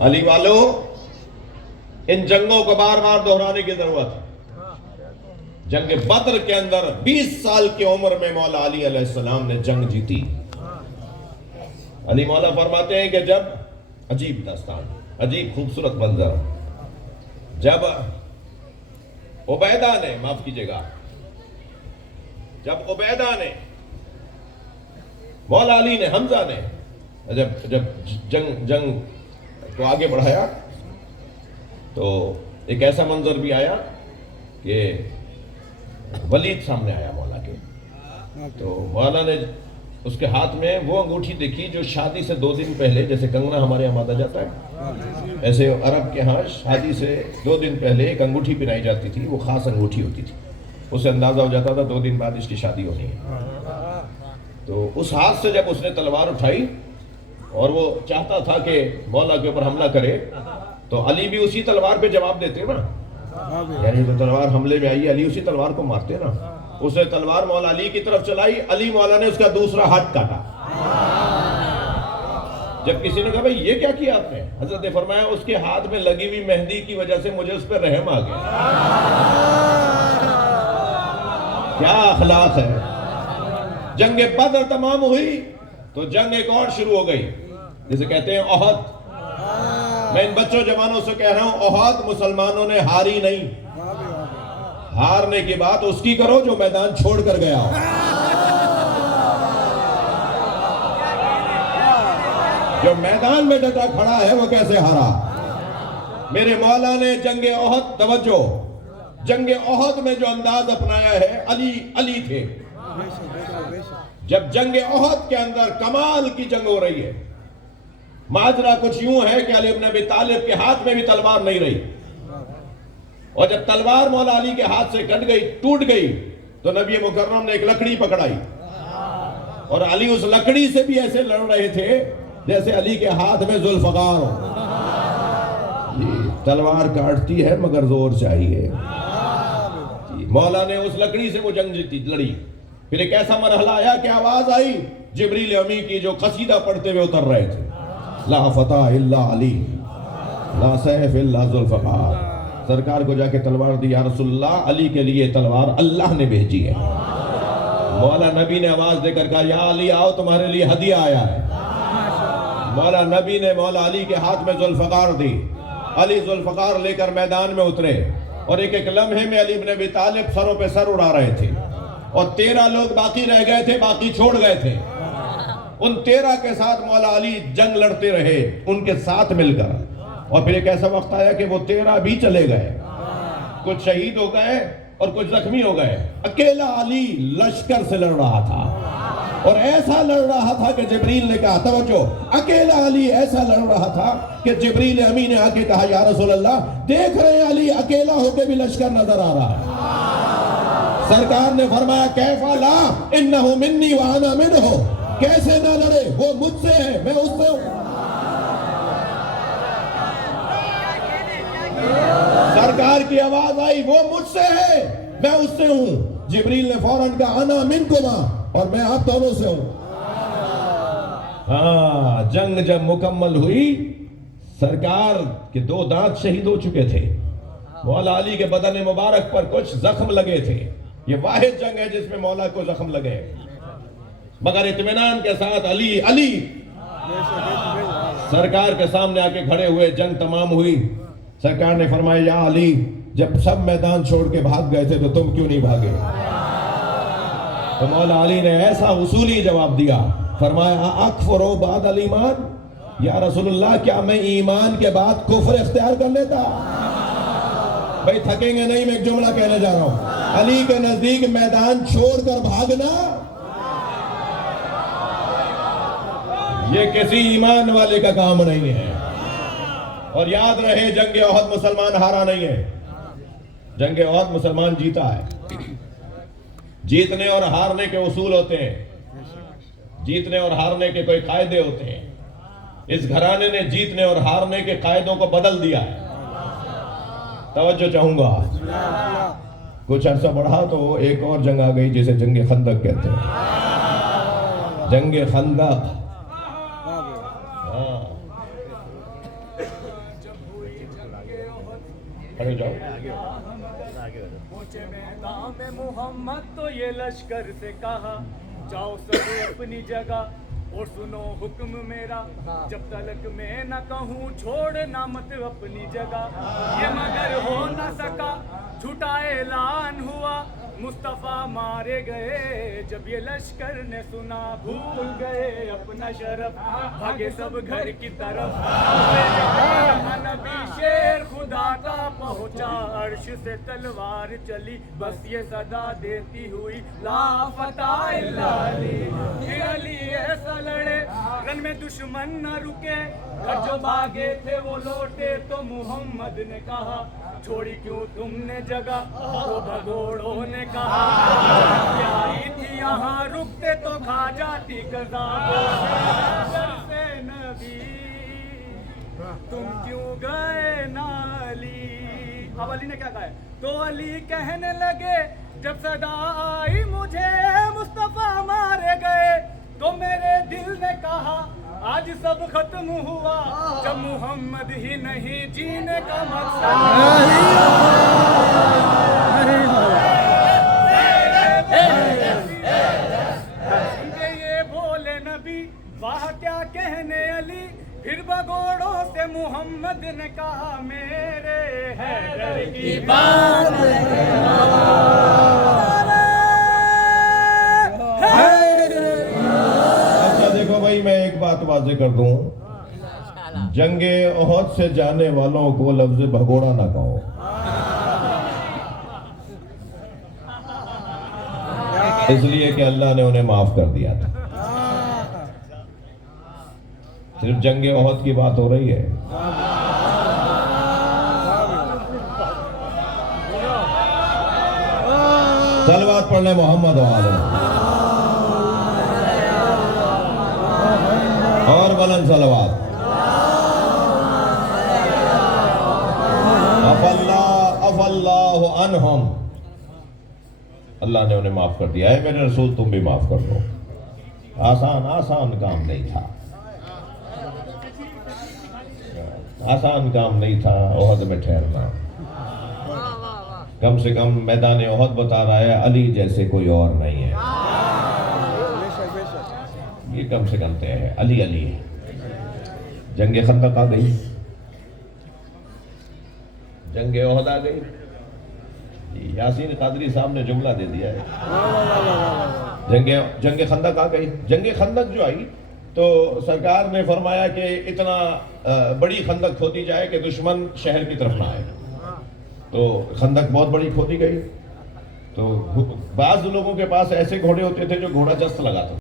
علی والو ان جنگوں کو بار بار دہرانے کی ضرورت ہے۔ جنگ بدر کے اندر 20 سال کی عمر میں مولا علی علیہ السلام نے جنگ جیتی۔ علی مولا فرماتے ہیں کہ جب عجیب داستان، عجیب خوبصورت منظر، جب عبیدہ نے، معاف کیجئے گا، جب عبیدہ نے، مولا علی نے، حمزہ نے جب جنگ کو آگے بڑھایا تو ایک ایسا منظر بھی آیا کہ ولید سامنے آیا مولا کے، تو مولا نے اس کے ہاتھ میں وہ انگوٹھی دیکھی جو شادی سے 2 دن پہلے، جیسے کنگنا ہمارے یہاں باندھا جاتا ہے، ایسے عرب کے ہاں شادی سے 2 دن پہلے ایک انگوٹھی پہنائی جاتی تھی، وہ خاص انگوٹھی ہوتی تھی، اسے اندازہ ہو جاتا تھا 2 دن بعد اس کی شادی ہونی ہے۔ تو اس ہاتھ سے جب اس نے تلوار اٹھائی اور وہ چاہتا تھا کہ مولا کے اوپر حملہ کرے، تو علی بھی اسی تلوار پہ جواب دیتے نا، یعنی تو تلوار حملے میں آئی، علی اسی تلوار کو مارتے نا۔ اس نے تلوار مولا علی کی طرف چلائی، علی مولا نے اس کا دوسرا ہاتھ کاٹا۔ جب کسی نے کہا بھئی یہ کیا کیا آپ نے، حضرت نے فرمایا اس کے ہاتھ میں لگی ہوئی مہندی کی وجہ سے مجھے اس پہ رحم آ گیا۔ کیا اخلاق ہے۔ جنگ بدر تمام ہوئی تو جنگ ایک اور شروع ہو گئی، جسے کہتے ہیں احد۔ میں ان بچوں جوانوں سے کہہ رہا ہوں، احد مسلمانوں نے ہاری نہیں۔ ہارنے کی بات اس کی کرو جو میدان چھوڑ کر گیا ہو۔ جو میدان میں ڈٹا کھڑا ہے وہ کیسے ہارا۔ میرے مولا نے جنگ احد، توجہ، جنگ احد میں جو انداز اپنایا ہے، علی تھے۔ جب جنگ احد کے اندر کمال کی جنگ ہو رہی ہے، ماجرا کچھ یوں ہے کہ علی بن ابی طالب کے ہاتھ میں بھی تلوار نہیں رہی، اور جب تلوار مولا علی کے ہاتھ سے کٹ گئی، ٹوٹ گئی، تو نبی مکرم نے ایک لکڑی پکڑائی، اور علی اس لکڑی سے بھی ایسے لڑ رہے تھے جیسے علی کے ہاتھ میں ذوالفقار ہو۔ تلوار کاٹتی ہے مگر زور چاہیے۔ مولا نے اس لکڑی سے وہ جنگ جیتی، لڑی۔ پھر ایک ایسا مرحلہ آیا کہ آواز آئی جبریل امی کی، جو قصیدہ پڑھتے ہوئے اتر رہے تھے، لا فتح الا علی، لا سیف الا ذوالفقار۔ سرکار کو جا کے تلوار دی، یا رسول اللہ علی کے لیے تلوار اللہ نے بھیجی ہے۔ مولا نبی نے آواز دے کر کہا، یا علی آؤ تمہارے لیے ہدیہ آیا ہے۔ مولا نبی نے مولا علی کے ہاتھ میں ذوالفقار دی، علی ذوالفقار لے کر میدان میں اترے، اور ایک ایک لمحے میں علی بن ابی طالب سروں پہ سر اڑا رہے تھے، اور 13 لوگ باقی رہ گئے تھے، باقی چھوڑ گئے تھے۔ ان 13 کے ساتھ مولا علی جنگ لڑتے رہے ان کے ساتھ مل کر، اور پھر ایک ایسا وقت آیا کہ وہ 13 بھی چلے گئے، کچھ شہید ہو گئے اور کچھ زخمی ہو گئے۔ اکیلا علی لشکر سے لڑ رہا تھا، اور ایسا لڑ رہا تھا کہ جبریل نے کہا، توجہ، اکیلا علی ایسا لڑ رہا تھا کہ جبریل امی نے آ کے کہا، یا رسول اللہ دیکھ رہے ہیں علی اکیلا ہو کے بھی لشکر نظر آ رہا ہے۔ سرکار نے فرمایا، کیفا لا انہو منی وانا منہ، کیسے نہ لڑے، وہ مجھ سے ہے میں اس سے ہوں۔ سرکار کی آواز آئی، وہ مجھ سے ہے میں اس سے ہوں۔ جبریل نے فوراً کہا، انا منکما، اور میں آپ دونوں سے ہوں۔ ہاں، جنگ جب مکمل ہوئی، سرکار کے 2 دانت شہید ہو چکے تھے، مولا علی کے بدن مبارک پر کچھ زخم لگے تھے۔ یہ واحد جنگ ہے جس میں مولا کو زخم لگے، مگر اطمینان کے ساتھ علی سرکار کے سامنے آ کے کھڑے ہوئے۔ جنگ تمام ہوئی، سرکار نے فرمایا، یا علی جب سب میدان چھوڑ کے بھاگ گئے تھے تو تم کیوں نہیں بھاگے؟ تو مولا علی نے ایسا اصولی جواب دیا، فرمایا، اکفرو بعد الایمان، یا رسول اللہ کیا میں ایمان کے بعد کفر اختیار کر لیتا؟ بھئی تھکیں گے نہیں، میں ایک جملہ کہنے جا رہا ہوں، علی کے نزدیک میدان چھوڑ کر بھاگنا یہ کسی ایمان والے کا کام نہیں ہے۔ اور یاد رہے، جنگ احد مسلمان ہارا نہیں ہے، جنگ احد مسلمان جیتا ہے۔ جیتنے اور ہارنے کے اصول ہوتے ہیں، جیتنے اور ہارنے کے کوئی قاعدے ہوتے ہیں۔ اس گھرانے نے جیتنے اور ہارنے کے قاعدوں کو بدل دیا ہے۔ توجہ چاہوں گا، کچھ عرصہ بڑھا تو ایک اور جنگ آ گئی جسے جنگ خندق کہتے ہیں۔ جنگ خندق، کھڑے جاؤ. پہنچے میدان میں محمد تو یہ لشکر سے کہا جاؤ سب اپنی جگہ اور سنو حکم میرا جب تلک میں نہ کہوں چھوڑنا مت اپنی جگہ. یہ مگر ہو نہ سکا جھوٹا اعلان ہوا مصطفیٰ مارے گئے. جب یہ لشکر نے سنا بھول گئے اپنا شرف بھاگے سب گھر کی طرف. نبی شیر خدا کا پہنچا عرش سے تلوار چلی بس یہ صدا دیتی ہوئی لا فتح الا علی. پھر علی ایسا لڑے رن میں دشمن نہ رکے گھر جو بھاگے تھے وہ لوٹے تو محمد نے کہا چھوڑی کیوں تم نے جگہ تو بھگوڑوں نے کہا آئی تھی یہاں رکتے تو کھا جاتی قضا. سے نبی تم کیوں گئے نا علی. اب علی نے کیا کہا ہے تو علی کہنے لگے جب صدا آئی مجھے مصطفیٰ مارے گئے تو میرے دل نے کہا آج سب ختم ہوا جب محمد ہی نہیں جینے کا مقصد. یہ بولے نبی واہ کیا کہنے علی. پھر بگوڑوں سے محمد نے کہا میرے حیدر کی بات دیکھو بھائی میں ایک بات واضح کر دوں جنگ احد سے جانے والوں کو لفظ بھگوڑا نہ کہو. اس لیے کہ اللہ نے انہیں معاف کر دیا تھا. صرف جنگ احد کی بات ہو رہی ہے. صلوات پڑھنے محمد وآلہ اور بلند صلوات. عف اللہ عنہم اللہ نے انہیں معاف کر دیا ہے. میرے رسول تم بھی معاف کر دو. آسان کام نہیں تھا. آسان کام نہیں تھا احد میں ٹھہرنا. کم سے کم میدان احد بتا رہا ہے علی جیسے کوئی اور نہیں ہے. یہ کم سے کم طے ہے علی ہے. جنگ خندق آ گئی, جنگ احد آ گئی. یاسین قادری صاحب نے جملہ دے دیا ہے. جنگ خندق آ گئی. جنگ خندق جو آئی تو سرکار نے فرمایا کہ اتنا بڑی خندق کھودی جائے کہ دشمن شہر کی طرف نہ آئے. تو خندق بہت بڑی کھودی گئی. تو بعض لوگوں کے پاس ایسے گھوڑے ہوتے تھے جو گھوڑا جست لگاتا.